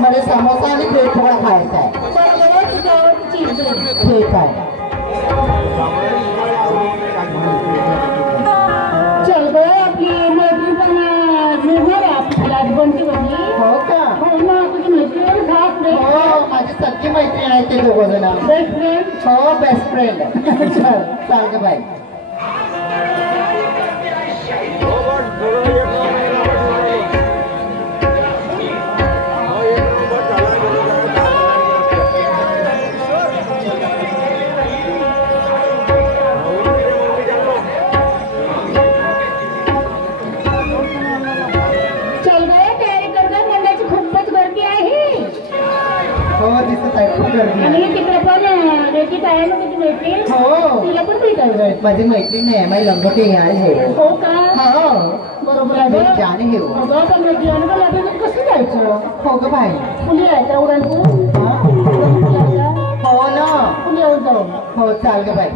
मला समोसा आणि ब्रेड थोडा खायचा आहे. ठीक आहे. चल ग आपली मैत्री पण निर्भर आहे आपल्याला बनती बनली. हो का? हो ना तुझी मैत्रीण खास रे. हो माझी सख्खी मैत्रीण आहे ते दोघं जण. Best friend. हो बेस्ट फ्रेंड. चल चाल ग बाई. माझी मैत्रीण नाही माझी लंगोटी आहे. हो का? हो बरोबर आहे. जाणे घेऊ. कसं जायचं? हो ग बाई. पुली यायचं उडायचं. हो ना. पुली येऊन जाऊ. हो चाल ग बाई.